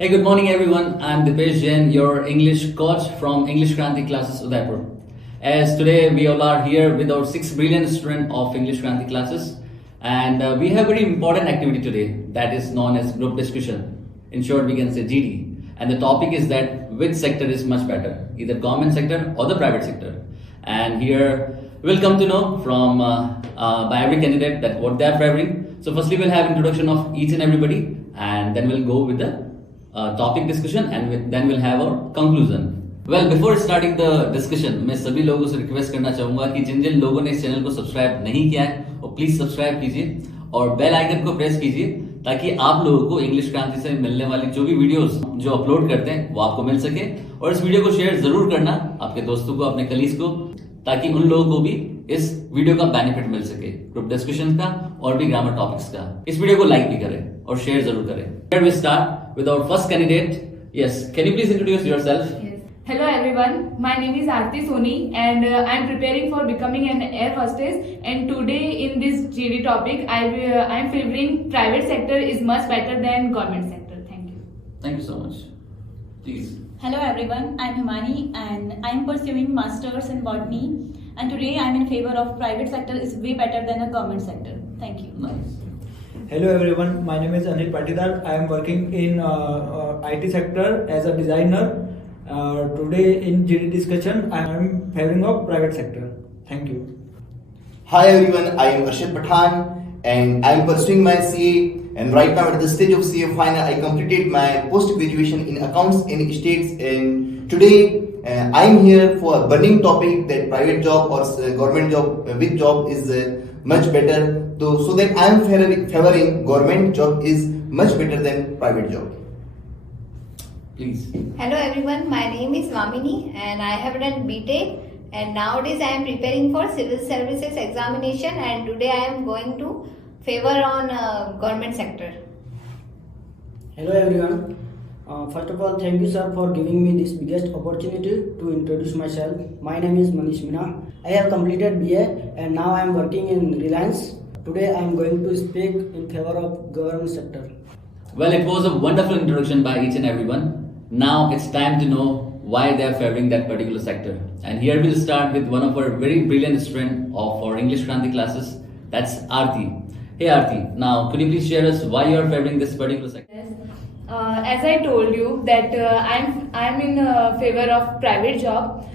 Hey, good morning everyone. I'm Dipesh Jain, your English coach from English Kranti classes Udaipur. As today we all are here with our 6 brilliant students of English Kranti classes, and we have a very important activity today that is known as group discussion. In short, we can say GD. And the topic is that which sector is much better, either government sector or the private sector. And here we'll come to know from by every candidate that what they are favoring. So firstly, we'll have introduction of each and everybody, and then we'll go with the topic discussion, and then we'll have our conclusion. Well, before starting the discussion, मैं सभी लोगों से request करना चाहूंगा कि जिन जिन लोगों ने इस चैनल को सब्सक्राइब नहीं किया है वो प्लीज सब्सक्राइब कीजिए और बेल आइकन को प्रेस कीजिए ताकि आप लोगों को इंग्लिश क्रांति से मिलने वाली जो भी वीडियोस जो अपलोड करते हैं वो आपको मिल सके। और इस वीडियो को शेयर जरूर करना आपके दोस्तों को, अपने कलीग्स को, ताकि उन लोगों को भी इस वीडियो का बेनिफिट मिल सके, ग्रुप डिस्कशन का और भी ग्रामर टॉपिक्स का। इस वीडियो को लाइक भी करें और शेयर जरूर करें। Here we start with our first candidate. Yes, can you please introduce yourself? Yes. Hello everyone, my name is Aarti Soni and I am preparing for becoming an air hostess, and today in this GD topic I am favoring private sector is much better than government sector. Thank you. Thank you so much. Please. Hello everyone, I am Himani and I am pursuing masters in botany, and today I am in favor of private sector is way better than a government sector. Thank you. Nice. Hello everyone, my name is Anil Patidar. I am working in IT sector as a designer. Today in GD discussion, I am favoring of private sector. Thank you. Hi everyone, I am Arshad Pathan and I am pursuing my CA, and right now at the stage of CA final I completed my post graduation in accounts in states, and today I am here for a burning topic that private job or government job, which job is much better. So that I am favoring government job is much better than private job. Please. Hello everyone, my name is Vamini and I have done BTech, and nowadays I am preparing for civil services examination, and today I am going to favor on government sector. Hello everyone. First of all, thank you sir for giving me this biggest opportunity to introduce myself. My name is Manish Mina. I have completed BA and now I am working in Reliance. Today I am going to speak in favor of government sector. Well, it was a wonderful introduction by each and everyone. Now it's time to know why they are favoring that particular sector. And here we'll start with one of our very brilliant students of our English Kranti classes. That's Aarti. Hey Aarti, now could you please share us why you are favoring this particular sector? Yes. As I told you that I am in favor of private job.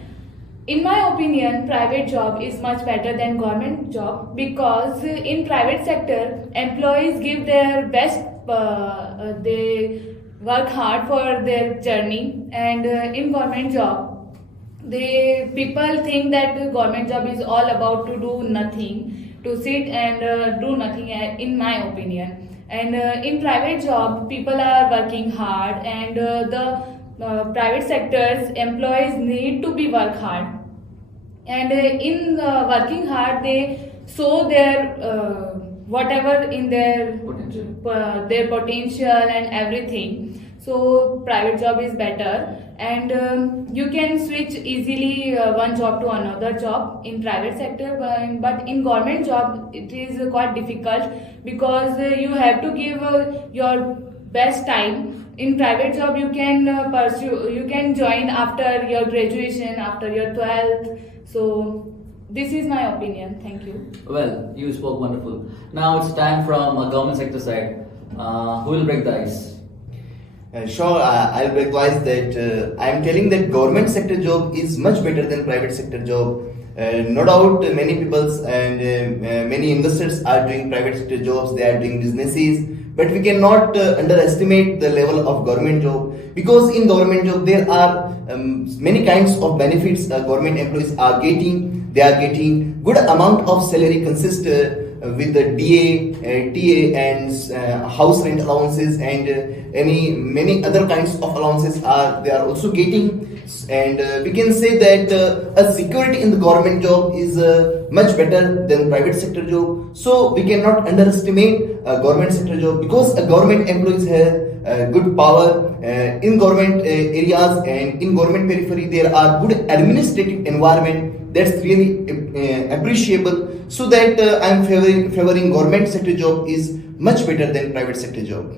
In my opinion, private job is much better than government job, because in private sector employees give their best. They work hard for their journey, and in government job people think that the government job is all about to do nothing, to sit and do nothing, in my opinion. And in private job people are working hard, and the private sectors employees need to be work hard, and in working hard they show their whatever in their potential and everything. So private job is better, and you can switch easily one job to another job in private sector, but in government job it is quite difficult, because you have to give your best time. In private job you can you can join after your graduation, after your 12th. So this is my opinion. Thank you. Well, you spoke wonderful. Now it's time from a government sector side. Who will break the ice? Sure, I'll break the ice that I am telling that government sector job is much better than private sector job. No doubt many people and many investors are doing private sector jobs, they are doing businesses, but we cannot underestimate the level of government job, because in government job there are many kinds of benefits government employees are getting. They are getting good amount of salary consist with the DA, TA and house rent allowances, and many other kinds of allowances they are also getting. And we can say that a security in the government job is much better than private sector job. So we cannot underestimate a government sector job, because a government employees have good power in government areas, and in government periphery there are good administrative environment that's really appreciable. So that I am favoring government sector job is much better than private sector job.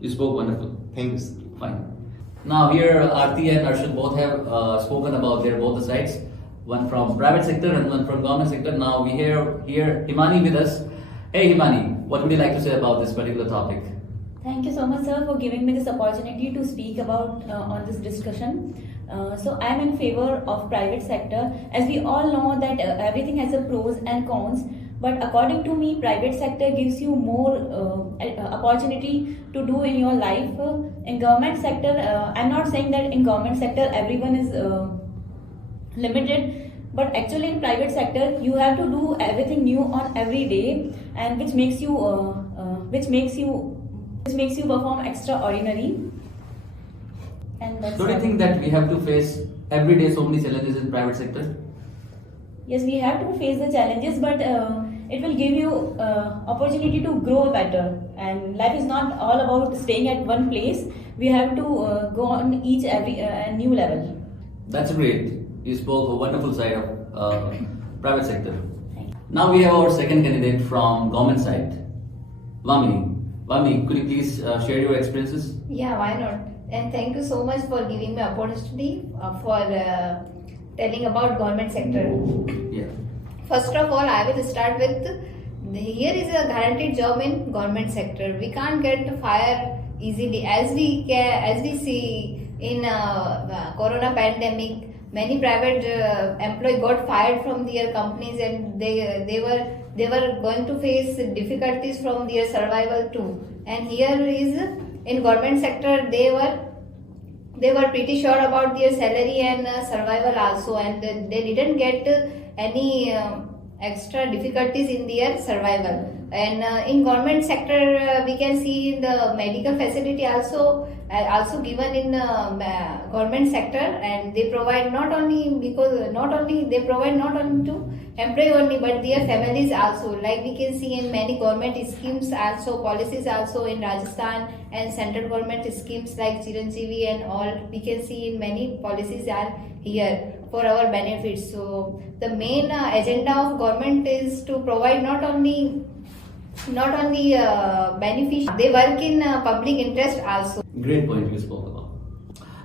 You spoke wonderful. Thank you. Fine. Now here Aarti and Arshad both have spoken about their both the sides, one from private sector and one from government sector. Now we have here Himani with us. Hey Himani, what would you like to say about this particular topic? Thank you so much, sir, for giving me this opportunity to speak about on this discussion. So I am in favor of private sector, as we all know that everything has a pros and cons. But according to me, private sector gives you more opportunity to do in your life. In government sector, I'm not saying that in government sector everyone is limited, but actually in private sector you have to do everything new on every day, and which makes you perform extraordinary. And that's Don't you all. think that we have to face every day so many challenges in private sector? Yes, we have to face the challenges, but it will give you opportunity to grow better. And life is not all about staying at one place. We have to go on every new level. That's great. You spoke a wonderful side of private sector. Thank you. Now we have our second candidate from government side, Vamini. Vamini, could you please share your experiences? Yeah, why not? And thank you so much for giving me opportunity for telling about government sector. Yeah. First of all, I will start with here is a guaranteed job in government sector. We can't get fired easily as we see in Corona pandemic. Many private employees got fired from their companies, and they were going to face difficulties from their survival too. And here is in government sector they were pretty sure about their salary and survival also, and they didn't get any extra difficulties in their survival. And in government sector we can see in the medical facility also given in government sector, and they provide not only to employee only but their families also, like we can see in many government schemes also, policies also in Rajasthan, and central government schemes like Chiranjeevi and all, we can see in many policies are here for our benefits. So the main agenda of government is to provide not only beneficial, they work in public interest also. Great point you spoke about.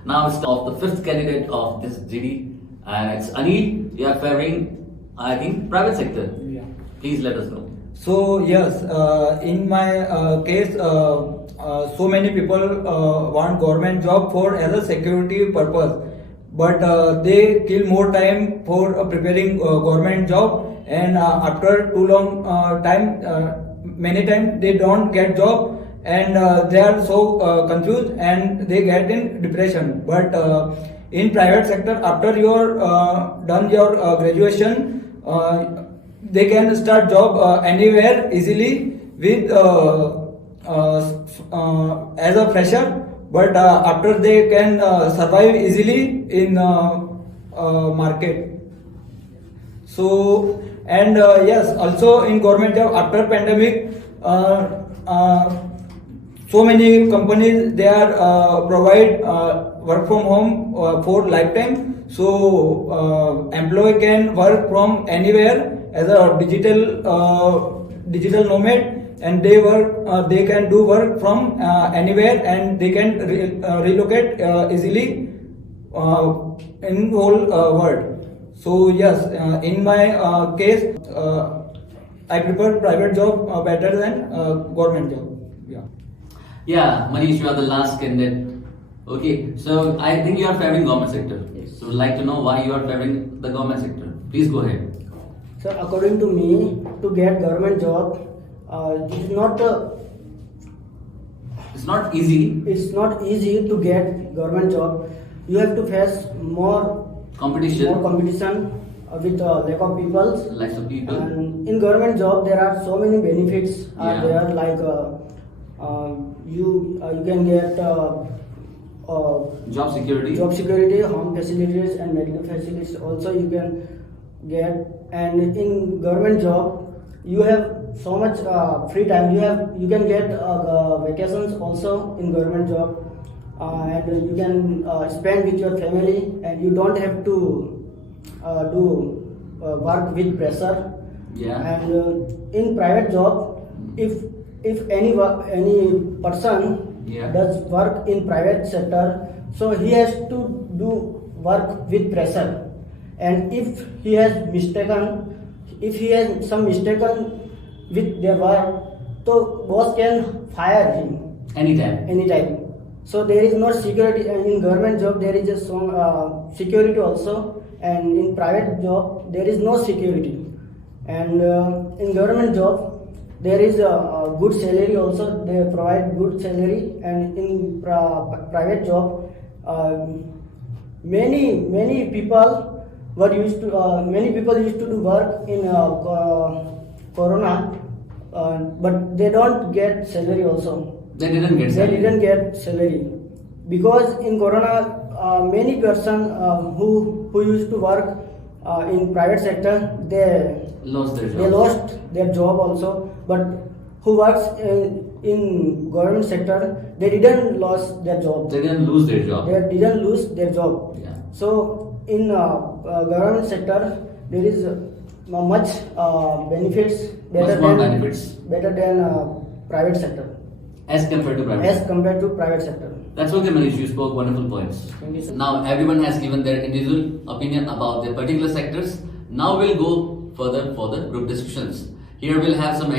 Now it's of the fifth candidate of this GD, and it's Anil. You are favoring, I think, private sector. Yeah. Please let us know. So yes, in my case, so many people want government job for as a security purpose, but they kill more time for preparing government job, and after too long time, many times they don't get job, and they are so confused and they get in depression. But in private sector, after you're done your graduation, they can start job anywhere easily with as a fresher, but after they can survive easily in market. So, and yes, also in government job after pandemic, so many companies they are provide work from home for lifetime. So employee can work from anywhere as a digital nomad, and they can do work from anywhere, and they can relocate easily in whole world. So yes, in my case, I prefer private job better than government job. Yeah. Yeah, Manish, you are the last candidate. Okay, so I think you are favoring government sector. Yes. So, would like to know why you are favoring the government sector. Please go ahead. So according to me, to get government job, It's not easy. it's not easy to get government job. You have to face more Competition, competition with lack of people. lots of people. And in government job, there are so many benefits. Yeah. There like you can get Job security. job security, home facilities, and medical facilities. Also, you can get. And in government job, you have so much free time. You can get vacations also in government job, and you can spend with your family, and you don't have to do work with pressure. Yeah. And in private job, if any person Yeah. does work in private sector, so he has to do work with pressure. And if he has some mistaken with their work, so boss can fire him Anytime. so there is no security, and in government job there is some security also, and in private job there is no security. And in government job there is a good salary also, they provide good salary. And in private job many people used to do work in corona, but they don't get salary also. They didn't get They salary. didn't get salary because in corona many person who used to work in private sector, they Lost their job. lost their job also. But who works in government sector, they didn't lose their job. They didn't lose their job. They didn't lose their job. Yeah. So in government sector there is much benefits Much more benefits better than private sector as compared to private. as compared to private sector. That's okay, Manish. You spoke wonderful points. Thank you, sir. Now everyone has given their individual opinion about their particular sectors. Now we'll go further for the group discussions. Here we'll have some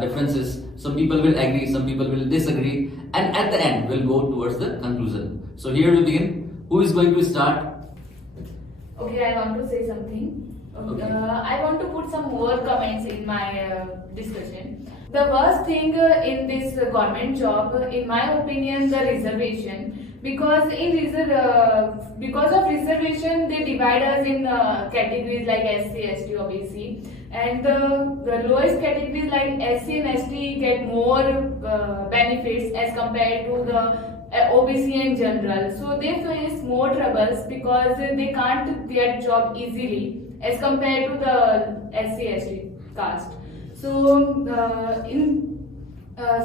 differences. Some people will agree, some people will disagree, and at the end we'll go towards the conclusion. So here we begin. Who is going to start? Okay, I want to say something. Okay. I want to put some more comments in my discussion. The worst thing in this government job, in my opinion, the reservation. Because because of reservation, they divide us in categories like SC, ST, OBC, and the lowest categories like SC and ST get more benefits as compared to the OBC and general. So they face more troubles because they can't get job easily as compared to the SC, ST caste. So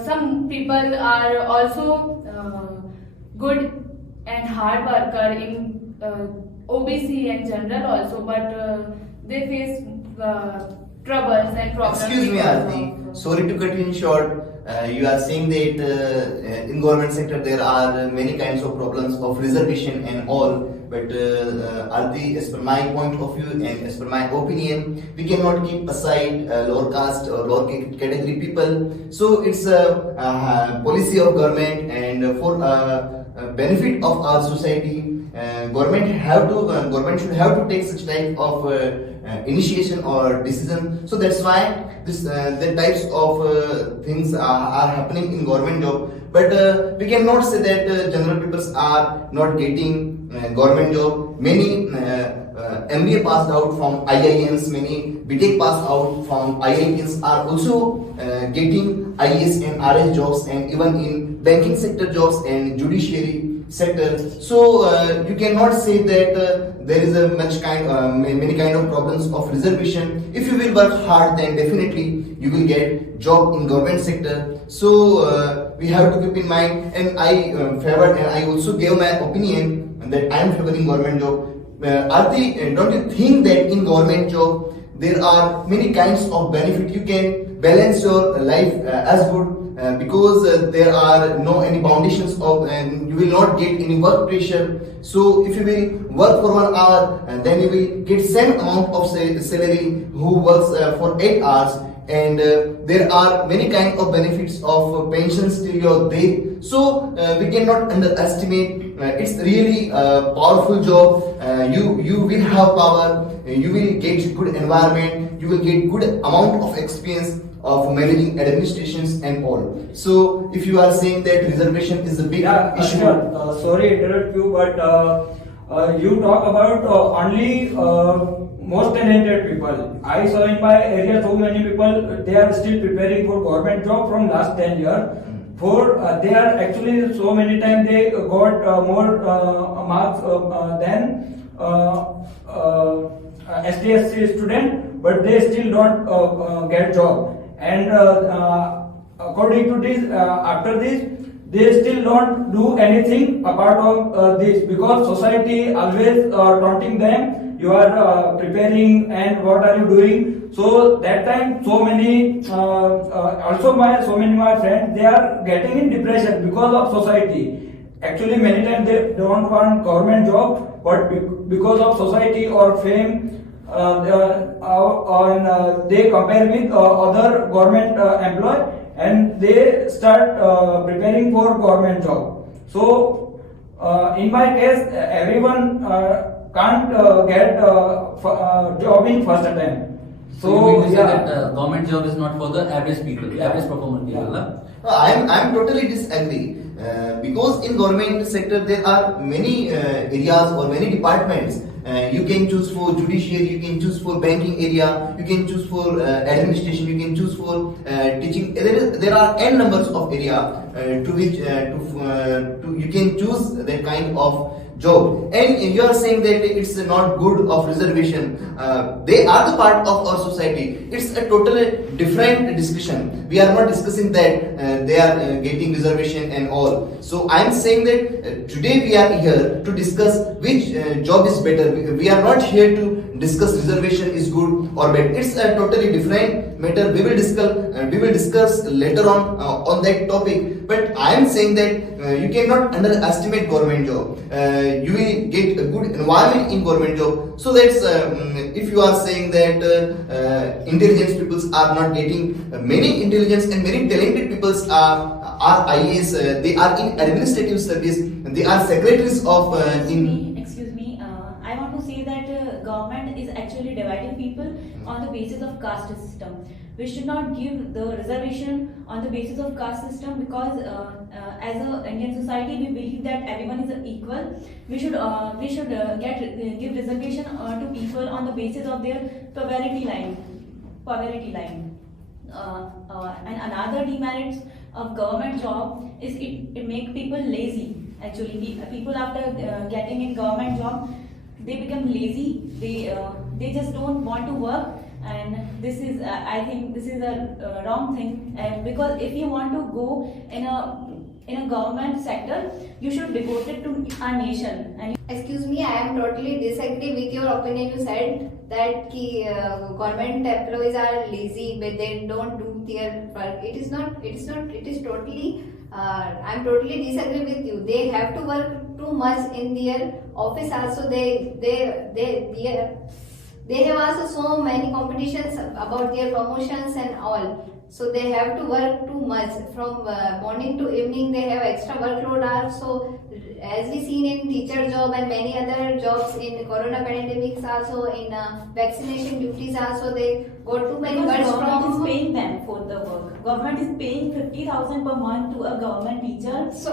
some people are also good and hard worker in OBC and general also, but they face troubles and problems. Excuse me, because Aarti. of- Sorry to cut you in short. You are saying that in government sector there are many kinds of problems of reservation and all. But Aarti, as per my point of view and as per my opinion, we cannot keep aside lower caste or lower category people. So it's a policy of government, and for benefit of our society, government should have to take such type of initiation or decision. So that's why the types of things are happening in government job. But we cannot say that general people are not getting government job. Many MBA passed out from IIMs, many BTech passed out from IITs are also getting IAS and RS jobs, and even in banking sector jobs and judiciary sector. So you cannot say that there is a many kind of problems of reservation. If you will work hard, then definitely you will get job in government sector. So we have to keep in mind, and I favored, and I also gave my opinion that I am favoring government job. Aarti, don't you think that in government job there are many kinds of benefit? You can balance your life as good because there are no any foundations of, and you will not get any work pressure. So if you will work for 1 hour, then you will get same amount of salary who works for 8 hours. And there are many kind of benefits of pensions till your death. So we cannot underestimate. It's really a powerful job. You will have power. You will get good environment. You will get good amount of experience of managing administrations and all. So if you are saying that reservation is a big issue. Sorry to interrupt you, but you talk about only most talented people. I saw in my area so many people, they are still preparing for government job from last 10 years. They are actually so many times they got more marks than STSC student, but they still don't get job. And according to this, after this, they still don't do anything apart of this, because society always taunting them you are preparing and what are you doing. So that time so many so many my friends, they are getting in depression because of society. Actually many times they don't want government job, but because of society or fame, they compare with other government employee, and they start preparing for government job. So in my case, everyone can't get job in first attempt. So you say that government job is not for the average people, average performer people. Yeah. I'm totally disagree because in government sector there are many areas or many departments. You can choose for judiciary, you can choose for banking area, you can choose for administration, you can choose for teaching. There are n numbers of area to which you can choose that kind of job. And you are saying that it's not good of reservation. They are the part of our society. It's a totally different discussion. We are not discussing that they are getting reservation and all. So I am saying that today we are here to discuss which job is better. We are not here to discuss reservation is good or bad. It's a totally different matter. We will discuss later on that topic. But I am saying that you cannot underestimate government job. You will get a good environment in government job. So that's if you are saying that intelligence people are not getting many intelligence and many talented people are IAS. They are in administrative service. They are secretaries of Excuse me. I want to say that government is actually dividing people on the basis of caste system. We should not give the reservation on the basis of caste system, because as a Indian society we believe that everyone is equal. We should give reservation to people on the basis of their poverty line. And another demerits of government job is it make people lazy. Actually, people after getting in government job, they become lazy. They just don't want to work. And this is I think this is a wrong thing, because if you want to go in a government sector, you should devote it to our nation. And Excuse me, I am totally disagree with your opinion. You said that government employees are lazy, but they don't do their work. It is not. It is totally. I am totally disagree with you. They have to work too much in their office. Also, they have also so many competitions about their promotions and all. So they have to work too much from morning to evening. They have extra workload also, as we seen in teacher job and many other jobs in corona pandemics, also in vaccination duties also. They got too many because words government from is paying them for the work. Government is paying 50,000 per month to a government teacher. So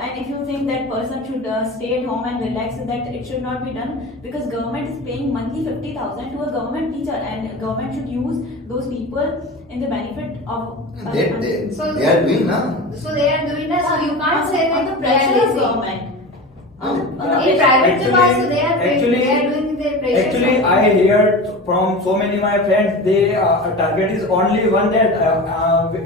And if you think that person should stay at home and relax, that it should not be done, because government is paying monthly 50,000 to a government teacher, and government should use those people in the benefit of. they are doing now. So they are doing that. So you can't say on that the they are pressure of lazy. government. In private job also they are doing their pressure. Actually, I hear from so many my friends, they target is only one, that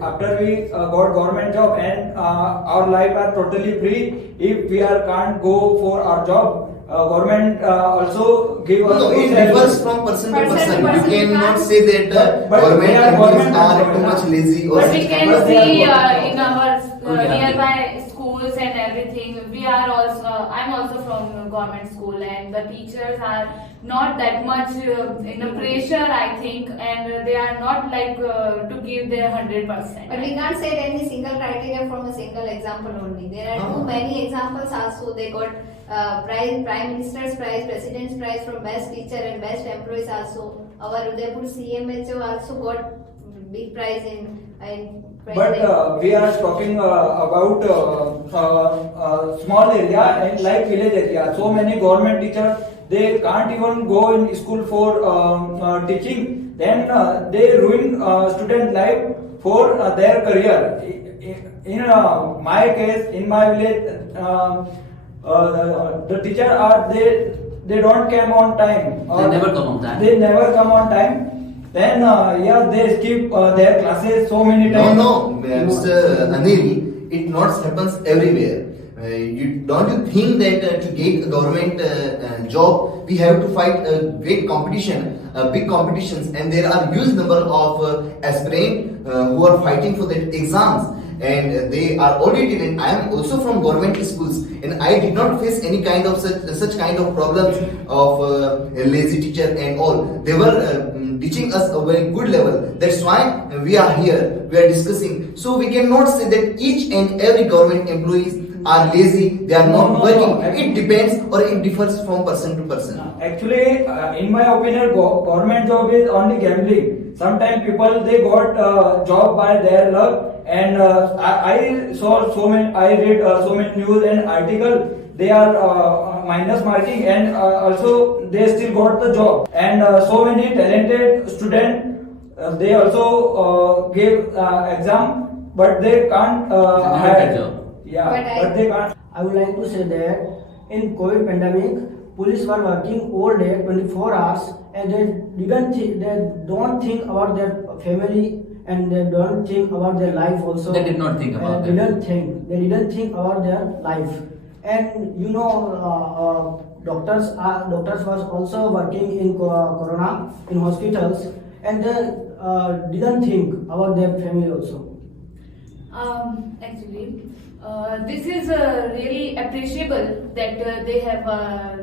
after we got government job and our life are totally free. If we can't go for our job, government also give us. No, it differs from person to person. You cannot say that But government they are employees government are too employees, much lazy or But we such. can But they are see good. in our Okay. nearby schools and everything. We are also. I'm also from government school, and the teachers are not that much in a pressure, I think, and they are not like to give their 100%. But we can't say any single criteria from a single example only. There are too many examples also. They got Prime Minister's Prize, President's Prize from Best Teacher and Best Employees also. Our Udaipur CMHO also got big prize in But we are talking about small area and like village area. So many government teachers, they can't even go in school for teaching. Then they ruin student life for their career. In my case, in my village, the teacher they don't come on time. They never come on time. They never come on time. Then they skip their classes so many times. No, Mr. Anil, it not happens everywhere. Don't you think that to get a government job, we have to fight a great competition, big competitions, and there are huge number of aspirants who are fighting for the exams, and they are audited. And I am also from government schools, and I did not face any kind of such kind of problems of a lazy teacher and all. They were teaching us a very good level. That's why we are here, we are discussing. So we cannot say that each and every government employees are lazy, they are not working. It depends, or it differs from person to person. Actually, in my opinion, government job is only gambling. Sometimes people they got job by their luck, and I saw so many. I read so many news and article. They are minus marking, and also they still got the job. And so many talented students they also gave exam, but they can't Did not get job. Yeah, But but they can't. I would like to say that in COVID pandemic, police were working all day, 24 hours, and they don't think about their family, and they don't think about their life also. They did not think about They that. didn't think about their life. And you know, doctors was also working in corona in hospitals, and they didn't think about their family also. Actually, this is really appreciable that they have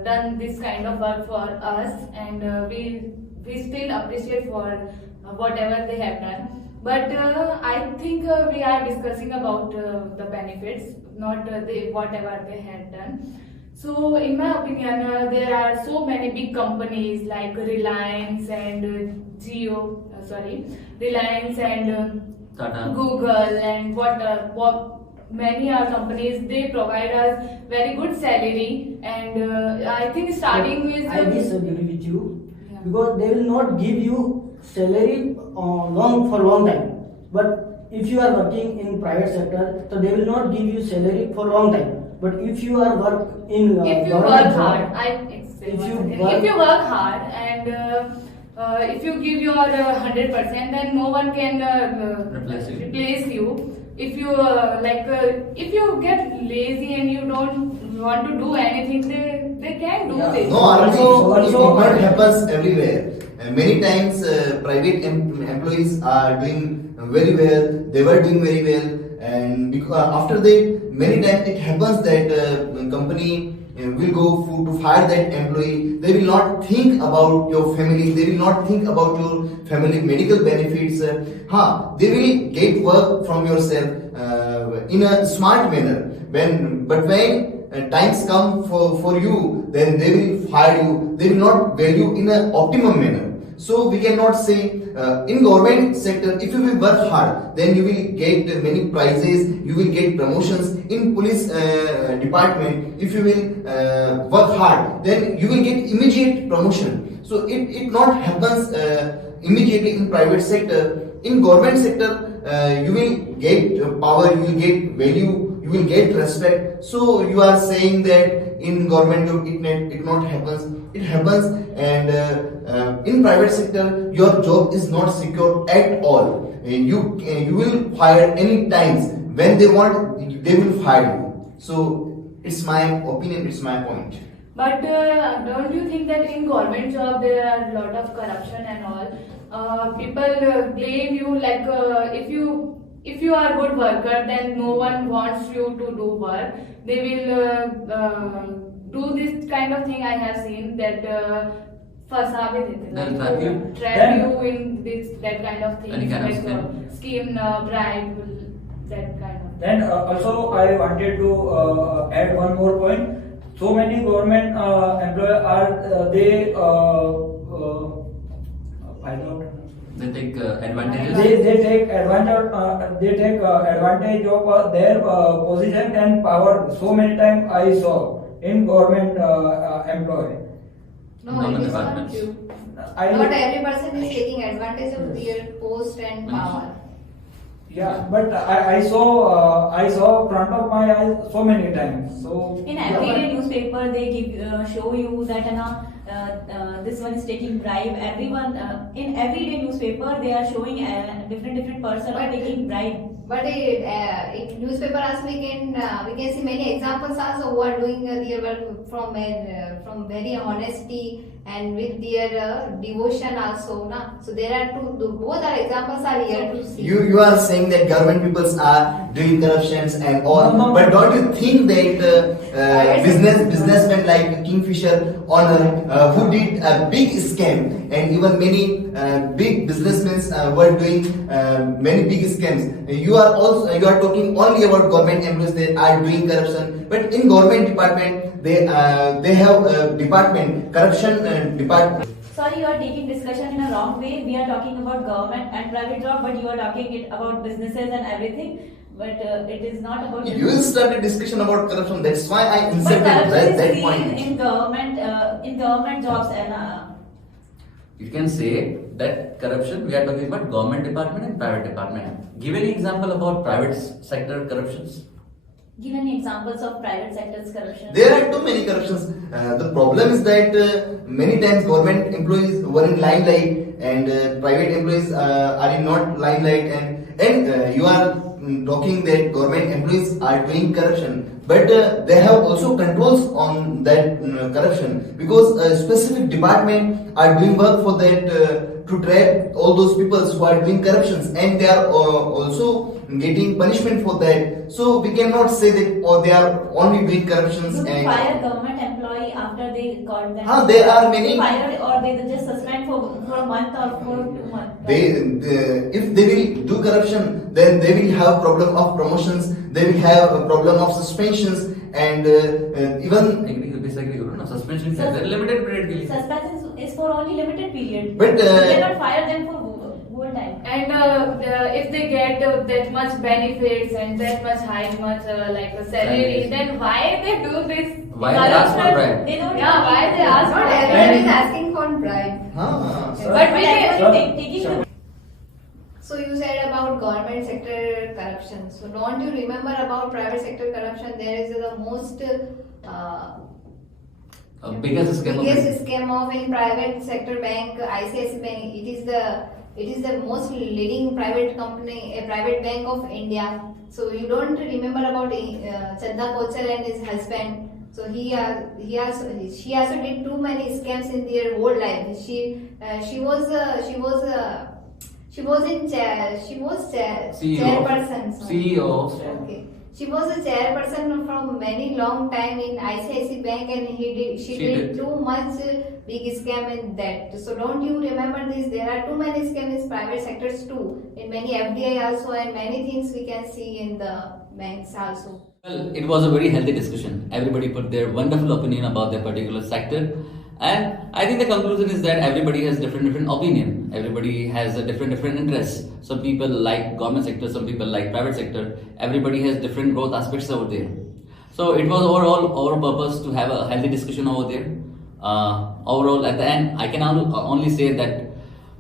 done this kind of work for us, and we still appreciate for whatever they have done. But I think we are discussing about the benefits, not whatever they had done. So, in my opinion, there are so many big companies like Reliance and Reliance and Tata. Google and what many are companies. They provide us very good salary, and I think starting with I disagree with you, Yeah. because they will not give you salary long time. But if you are working in private sector, so they will not give you salary for long time. But if you are work in if you government work job, hard, if you work hard and if you give your 100%, then no one can replace you. If you if you get lazy and you don't want to do anything, they can do this. No, also it Also- not happens everywhere. Many times private employees are doing very well. They were doing very well, and because after that, many times it happens that company will go to fire that employee. They will not think about your family. They will not think about your family medical benefits. They will get work from yourself in a smart manner. When times come for you, then they will fire you. They will not value in an optimum manner. So we cannot say in government sector, if you will work hard, then you will get many prizes, you will get promotions. In police department, if you will work hard, then you will get immediate promotion. So it not happens immediately in private sector. In government sector, you will get power, you will get value, you will get respect. So you are saying that in government job it not happens. It happens, and in private sector your job is not secure at all. You will fire any times when they want. They will fire you. So it's my opinion. It's my point. But don't you think that in government job there are a lot of corruption and all? People blame you like if you are good worker, then no one wants you to do work. They will do this kind of thing. I have seen that फंसा भी देते Then like, trap you. trap you in this that kind of thing, Any kind of like scheme, bribe, that kind of. Then also I wanted to add one more point. So many government employees are I don't. They take advantages. They take advantage of their position and power. So many times I saw in government employee. No, Not it the is not departments. true. I Not every person is taking advantage of their post and power. Yeah, but I saw front of my eyes so many times. So In everyday newspaper, they give show you that this one is taking bribe. Everyone in everyday newspaper, they are showing different person are taking bribe. But in newspaper also we can see many examples also who are doing their work from very honesty and with their devotion also, na. So there are both are examples are here to see. You are saying that government peoples are doing corruptions and all, No. but don't you think that businessmen like Kingfisher owner who did a big scam, and even many big businessmen were doing many big scams. You are talking only about government employees that are doing corruption, but in government department they have a department, corruption department. Sorry, you are taking discussion in a wrong way. We are talking about government and private job, but you are talking it about businesses and everything. But it is not about. You started discussion about corruption. That's why I But inserted corruption that is point. seen in government jobs and. You can say that corruption, we are talking about government department and private department. Give any example about private sector corruptions. Give any examples of private sector's corruption. There are too many corruptions. The problem is that many times government employees were in limelight and private employees are in not limelight, and you are talking that government employees are doing corruption, but they have also controls on that corruption, because a specific department are doing work for that to track all those people who are doing corruptions, and they are also getting punishment for that. So we cannot say that they are only doing corruptions. You And fire government employee after they got them. there are many. Fired, or they just suspend for a month or for 2 months. If they will do corruption, then they will have problem of promotions, they will have a problem of suspensions, and even. Disagree, no? Suspension is a limited period. के लिए. Suspension is for only limited period. But, you cannot fire them for whole time. And if they get that much benefits and that much like a salary, then why they do this? Why they ask for bribe? They don't. Yeah, why they ask Not for everyone is bribe? asking for bribe. But we taking. So you said about government sector corruption. So don't you remember about private sector corruption? There is the most Biggest scam. biggest scam of in private sector bank, ICICI Bank. It is the most leading private company, a private bank of India. So you don't remember about Chanda Kochal and his husband. So she also did too many scams in their whole life. She was chairperson. CEO. Okay. She was a chairperson from many long time in ICICI Bank, and she did too much big scam in that. So don't you remember this? There are too many scams in private sectors too. In many FDI also, and many things we can see in the banks also. Well, it was a very healthy discussion. Everybody put their wonderful opinion about their particular sector. And I think the conclusion is that everybody has different opinion. Everybody has a different interests. Some people like government sector, some people like private sector. Everybody has different growth aspects over there. So it was overall our purpose to have a healthy discussion over there. Overall, at the end, I can only say that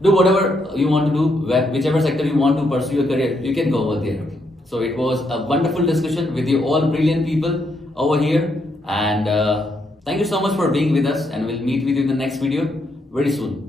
do whatever you want to do, whichever sector you want to pursue your career, you can go over there. So it was a wonderful discussion with you all brilliant people over here, and thank you so much for being with us, and we'll meet with you in the next video very soon.